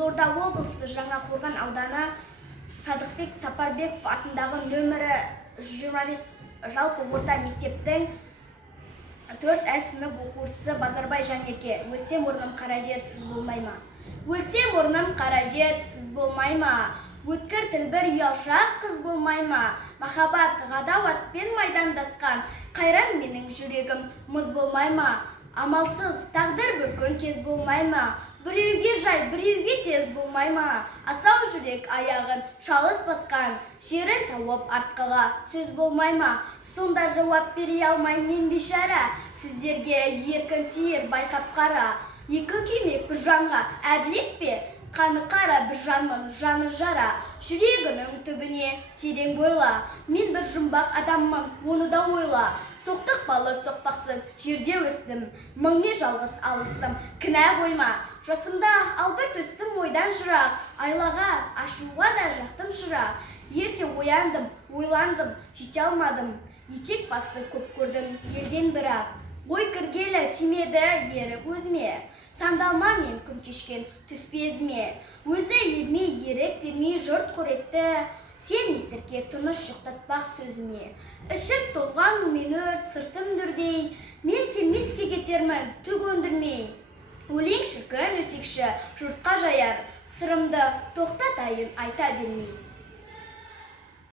Қызылорда облысы Жаңақорған ауданы Садықбек Сапарбеков атындағы нөмірі 125 жалпы орта мектептің 4А сынып оқушысы Базарбай Жанерке. Өлсем орным қара жер, сіз болмай ма? Өлсем орным қара жер, сіз болмай ма? Өткір тілбір ұялшақ қыз болмай ма? Махаббат ғадауатпен майдандасқан қайран менің жүрегім мұз болмай ма? Амалсыз тағдыр бір күн кез болмай ма? Біреуге жай, біреуге тез болмай ма? Асау жүрек аяғын шалыс басқан жерін тауып артқыға сөз болмай ма? Сонда жауап бере алмай мен бейшара, сіздерге еркін тиер байқап қара. Екі күймек бір жанға әділет пе? Қаны қара бір жанмын, жаны жара. Жүрегінің түбіне терең бойла. Мен бір жұмбақ адаммын, оны да ойла. Соқтықпалы соқпақсыз жерде өстім, мыңмен жалғыз алыстым, кінә қойма. Жасымда албырт өстім ойдан жырақ, айлаға, ашуға да жақтым шырақ. Ерте ояндым, ойландым, жете алмадым, етек басты көп көрдім елден бірақ. Ой кіргелі тимеді ерік өзіме, сандалма мен күн кешкен түспезіме. Өзі ермей ерік бермей жұрт қоретті, сен есірке тыныш жұқтатпақ сөзіме. Ішім толған мен өрт, сыртым дүрдей, мен келмеске кетермін түк өндірмей. Өлең шіркін өсекші жұртқа жаяр, сырымды тоқтатайын айта бермей.